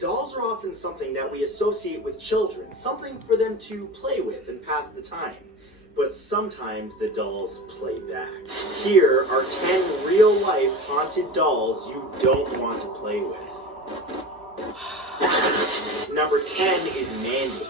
Dolls are often something that we associate with children, something for them to play with and pass the time. But sometimes the dolls play back. Here are 10 real-life haunted dolls you don't want to play with. Number 10 is Mandy.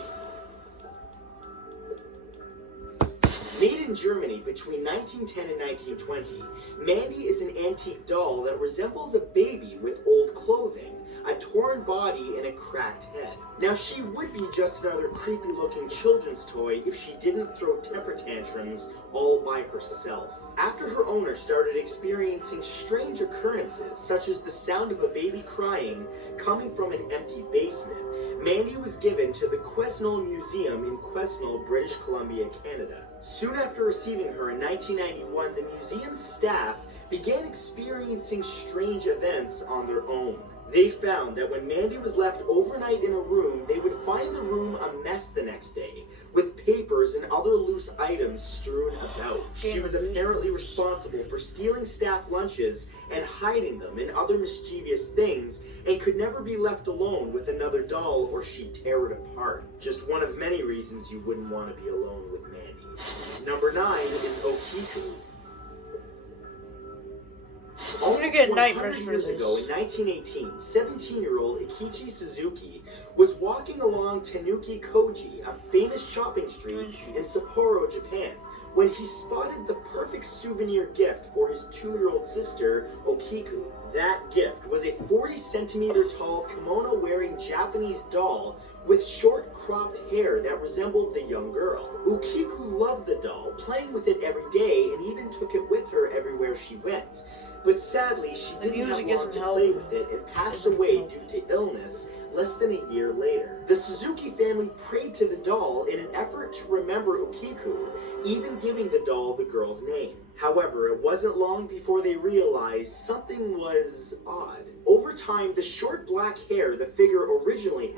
Made in Germany between 1910 and 1920, Mandy is an antique doll that resembles a baby with old clothing, a torn body, and a cracked head. Now, she would be just another creepy-looking children's toy if she didn't throw temper tantrums all by herself. After her owner started experiencing strange occurrences, such as the sound of a baby crying coming from an empty basement, Mandy was given to the Quesnel Museum in Quesnel, British Columbia, Canada. Soon after receiving her in 1991, the museum's staff began experiencing strange events on their own. They found that when Mandy was left overnight in a room, they would find the room a mess the next day, with papers and other loose items strewn about. She was apparently responsible for stealing staff lunches and hiding them and other mischievous things, and could never be left alone with another doll or she'd tear it apart. Just one of many reasons you wouldn't want to be alone with Mandy. Number 9 is Okiku. I'm gonna get nightmares for years this. ago, in 1918, 17-year-old Ikichi Suzuki was walking along Tanuki Koji, a famous shopping street in Sapporo, Japan, when he spotted the perfect souvenir gift for his 2-year-old sister, Okiku. That gift was a 40-centimeter tall kimono-wearing Japanese doll with short cropped hair that resembled the young girl. Okiku loved the doll, playing with it every day, and even took it with her everywhere she went. But sadly, she didn't have long to play with it and passed away due to illness less than a year later. The Suzuki family prayed to the doll in an effort to remember Okiku, even giving the doll the girl's name. However, it wasn't long before they realized something was odd. Over time, the short black hair the figure originally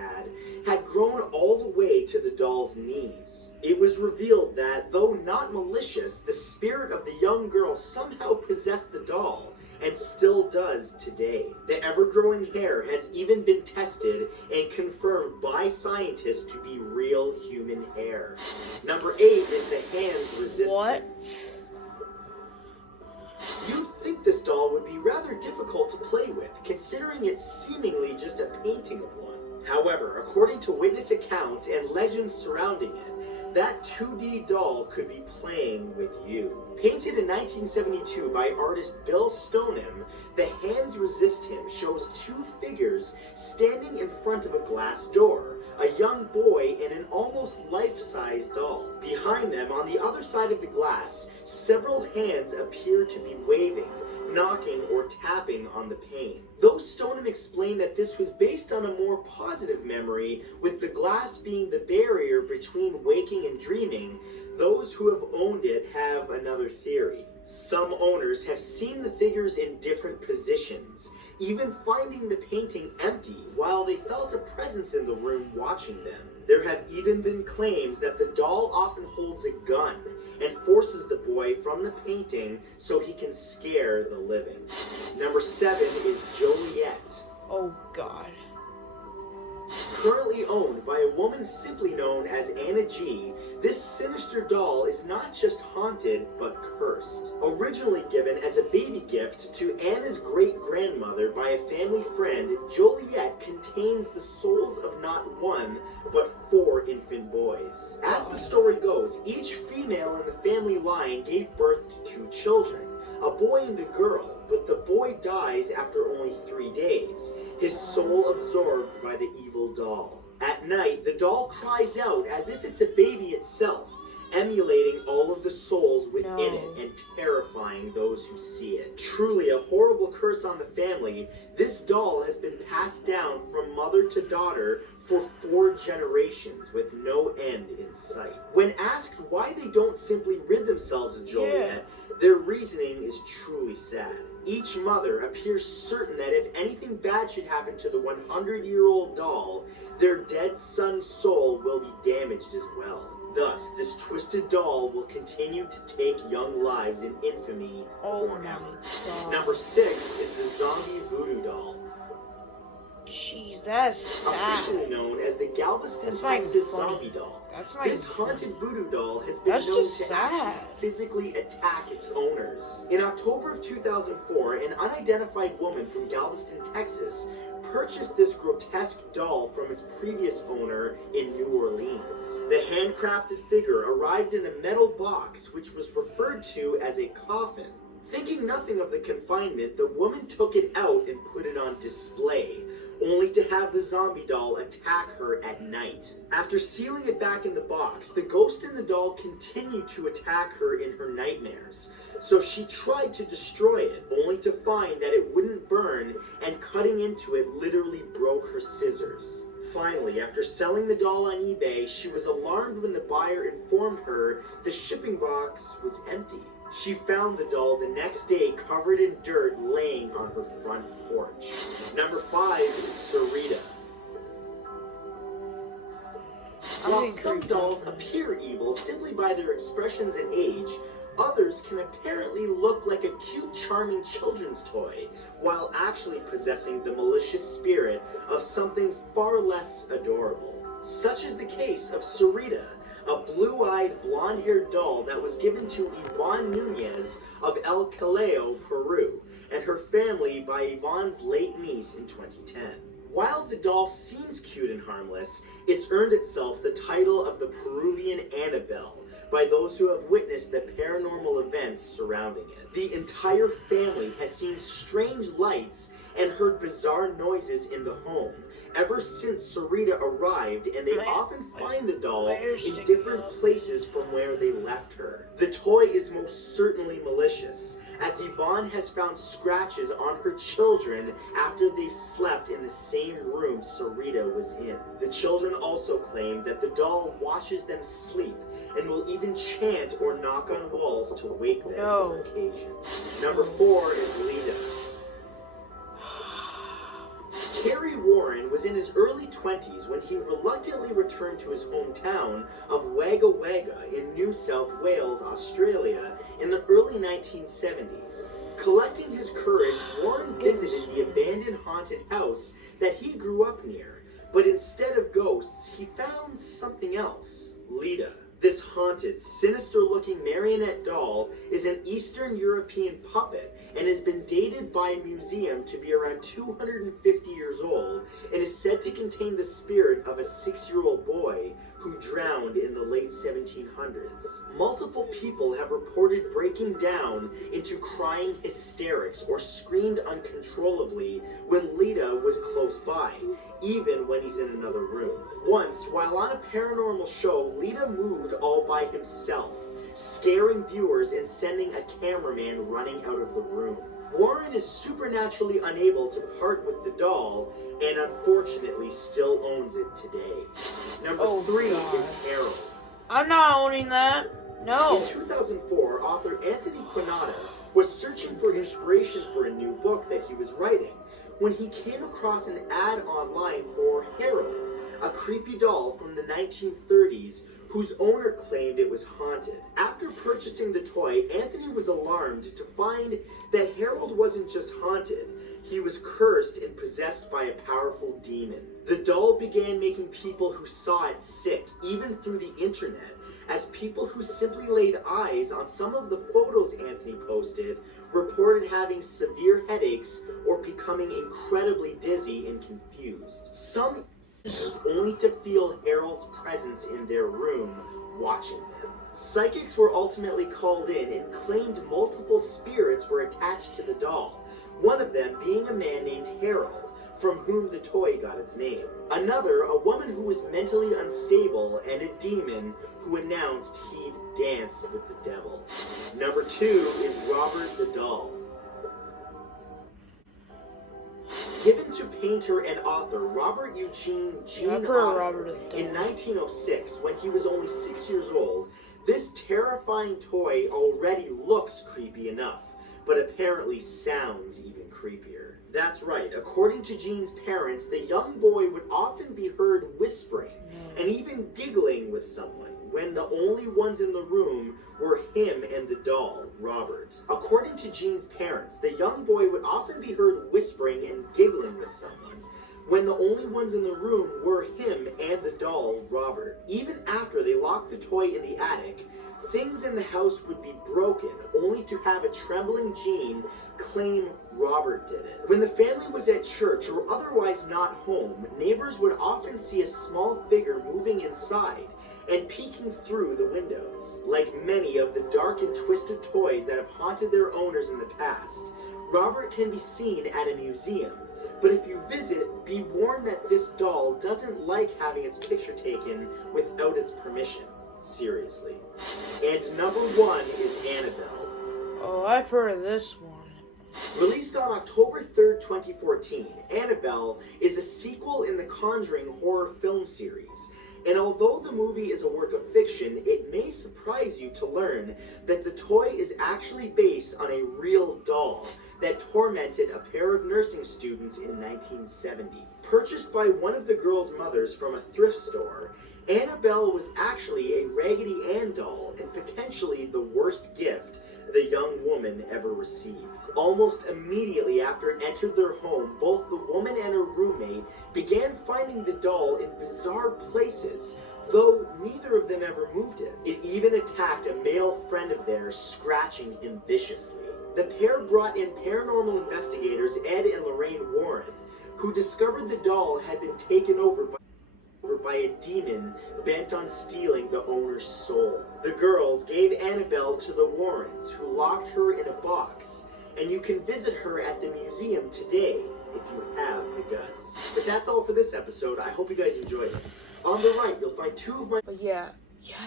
had grown all the way to the doll's knees. It was revealed that, though not malicious, the spirit of the young girl somehow possessed the doll, and still does today. The ever-growing hair has even been tested and confirmed by scientists to be real human hair. Number 8 is the Hands Resistant. What? You'd think this doll would be rather difficult to play with, considering it's seemingly just a painting of one. However, according to witness accounts and legends surrounding it, that 2D doll could be playing with you. Painted in 1972 by artist Bill Stoneham, The Hands Resist Him shows 2 figures standing in front of a glass door, a young boy and an almost life-size doll. Behind them, on the other side of the glass, several hands appear to be waving, knocking or tapping on the pane. Though Stoneham explained that this was based on a more positive memory, with the glass being the barrier between waking and dreaming, those who have owned it have another theory. Some owners have seen the figures in different positions, even finding the painting empty while they felt a presence in the room watching them. There have even been claims that the doll often holds a gun and forces the boy from the painting so he can scare the living. Number 7 is Joliet. Oh God. Currently owned by a woman simply known as Anna G, this sinister doll is not just haunted, but cursed. Originally given as a baby gift to Anna's great-grandmother by a family friend, Joliet contains the souls of not 1, but 4 infant boys. As the story goes, each female in the family line gave birth to 2 children, a boy and a girl, but the boy dies after only 3 days, his soul absorbed by the evil doll. At night, the doll cries out as if it's a baby itself, emulating all of the souls within it and terrifying those who see it. Truly a horrible curse on the family, this doll has been passed down from mother to daughter for 4 generations with no end in sight. When asked why they don't simply rid themselves of Joliet, their reasoning is truly sad. Each mother appears certain that if anything bad should happen to the 100-year-old doll, their dead son's soul will be damaged as well. Thus, this twisted doll will continue to take young lives in infamy forever. Number 6 is the Zombie Voodoo Doll. Jeez, that's sad. Officially known as the Galveston, That's not even Texas funny. zombie doll. That's not This even funny. haunted voodoo doll has been That's known just to sad. actually physically attack its owners. In October of 2004, an unidentified woman from Galveston, Texas, purchased this grotesque doll from its previous owner in New Orleans. The handcrafted figure arrived in a metal box which was referred to as a coffin. Thinking nothing of the confinement, the woman took it out and put it on display, only to have the zombie doll attack her at night. After sealing it back in the box, the ghost in the doll continued to attack her in her nightmares. So she tried to destroy it, only to find that it wouldn't burn, and cutting into it literally broke her scissors. Finally, after selling the doll on eBay, she was alarmed when the buyer informed her the shipping box was empty. She found the doll the next day covered in dirt laying on her front porch. Number 5 is Sarita. While some dolls appear evil simply by their expressions and age, others can apparently look like a cute, charming children's toy, while actually possessing the malicious spirit of something far less adorable. Such is the case of Sarita, a blue-eyed, blonde-haired doll that was given to Yvonne Nunez of El Callao, Peru, and her family by Yvonne's late niece in 2010. While the doll seems cute and harmless, it's earned itself the title of the Peruvian Annabelle by those who have witnessed the paranormal events surrounding it. The entire family has seen strange lights and heard bizarre noises in the home ever since Sarita arrived, and they often find the doll in different places from where they left her. The toy is most certainly malicious, as Yvonne has found scratches on her children after they've slept in the same room Sarita was in. The children also claim that the doll watches them sleep and will even chant or knock on walls to wake them on occasion. Number 4 is Lita. Kerry Warren was in his early 20s when he reluctantly returned to his hometown of Wagga Wagga in New South Wales, Australia in the early 1970s. Collecting his courage, Warren visited the abandoned haunted house that he grew up near, but instead of ghosts, he found something else. Lita. This haunted, sinister-looking marionette doll is an Eastern European puppet and has been dated by a museum to be around 250 years old and is said to contain the spirit of a 6-year-old boy who drowned in the late 1700s. Multiple people have reported breaking down into crying hysterics or screamed uncontrollably when Lita was close by, even when he's in another room. Once, while on a paranormal show, Lita moved all by himself, scaring viewers and sending a cameraman running out of the room. Warren is supernaturally unable to part with the doll and unfortunately still owns it today. Number 3 is Harold. I'm not owning that. No. In 2004, author Anthony Quinata was searching for inspiration for a new book that he was writing when he came across an ad online for Harold, a creepy doll from the 1930s whose owner claimed it was haunted. After purchasing the toy, Anthony was alarmed to find that Harold wasn't just haunted, he was cursed and possessed by a powerful demon. The doll began making people who saw it sick, even through the internet, as people who simply laid eyes on some of the photos Anthony posted reported having severe headaches or becoming incredibly dizzy and confused. Some only to feel Harold's presence in their room, watching them. Psychics were ultimately called in and claimed multiple spirits were attached to the doll, one of them being a man named Harold, from whom the toy got its name. Another, a woman who was mentally unstable, and a demon who announced he'd danced with the devil. Number 2 is Robert the Doll. Given to painter and author Robert Eugene Jean Otto in 1906 when he was only 6 years old, this terrifying toy already looks creepy enough, but apparently sounds even creepier. That's right, according to Jean's parents, the young boy would often be heard whispering and even giggling with someone, when the only ones in the room were him and the doll, Robert. According to Jean's parents, the young boy would often be heard whispering and giggling with someone, when the only ones in the room were him and the doll, Robert. Even after they locked the toy in the attic, things in the house would be broken, only to have a trembling Jean claim Robert did it. When the family was at church or otherwise not home, neighbors would often see a small figure moving inside and peeking through the windows. Like many of the dark and twisted toys that have haunted their owners in the past, Robert can be seen at a museum. But if you visit, be warned that this doll doesn't like having its picture taken without its permission. Seriously. And number 1 is Annabelle. Oh, I've heard of this one. Released on October 3rd, 2014, Annabelle is a sequel in the Conjuring horror film series. And although the movie is a work of fiction, it may surprise you to learn that the toy is actually based on a real doll that tormented a pair of nursing students in 1970. Purchased by one of the girls' mothers from a thrift store, Annabelle was actually a Raggedy Ann doll and potentially the worst gift the young woman ever received. Almost immediately after it entered their home, both the woman and her roommate began finding the doll in bizarre places, though neither of them ever moved it. It even attacked a male friend of theirs, scratching him viciously. The pair brought in paranormal investigators Ed and Lorraine Warren, who discovered the doll had been taken over by a demon bent on stealing the owner's soul. The girls gave Annabelle to the Warrens, who locked her in a box, and you can visit her at the museum today if you have the guts. But that's all for this episode. I hope you guys enjoyed it. On the right, you'll find 2 of my... But yeah,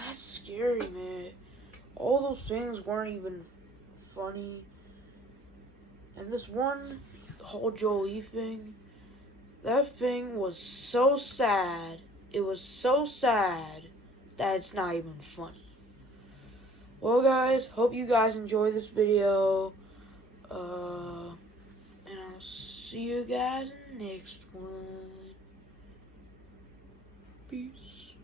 that's scary, man. All those things weren't even funny. And this one, the whole Jolie thing, that thing was so sad. It was so sad that it's not even funny. Well, guys, hope you guys enjoyed this video. And I'll see you guys in the next one. Peace.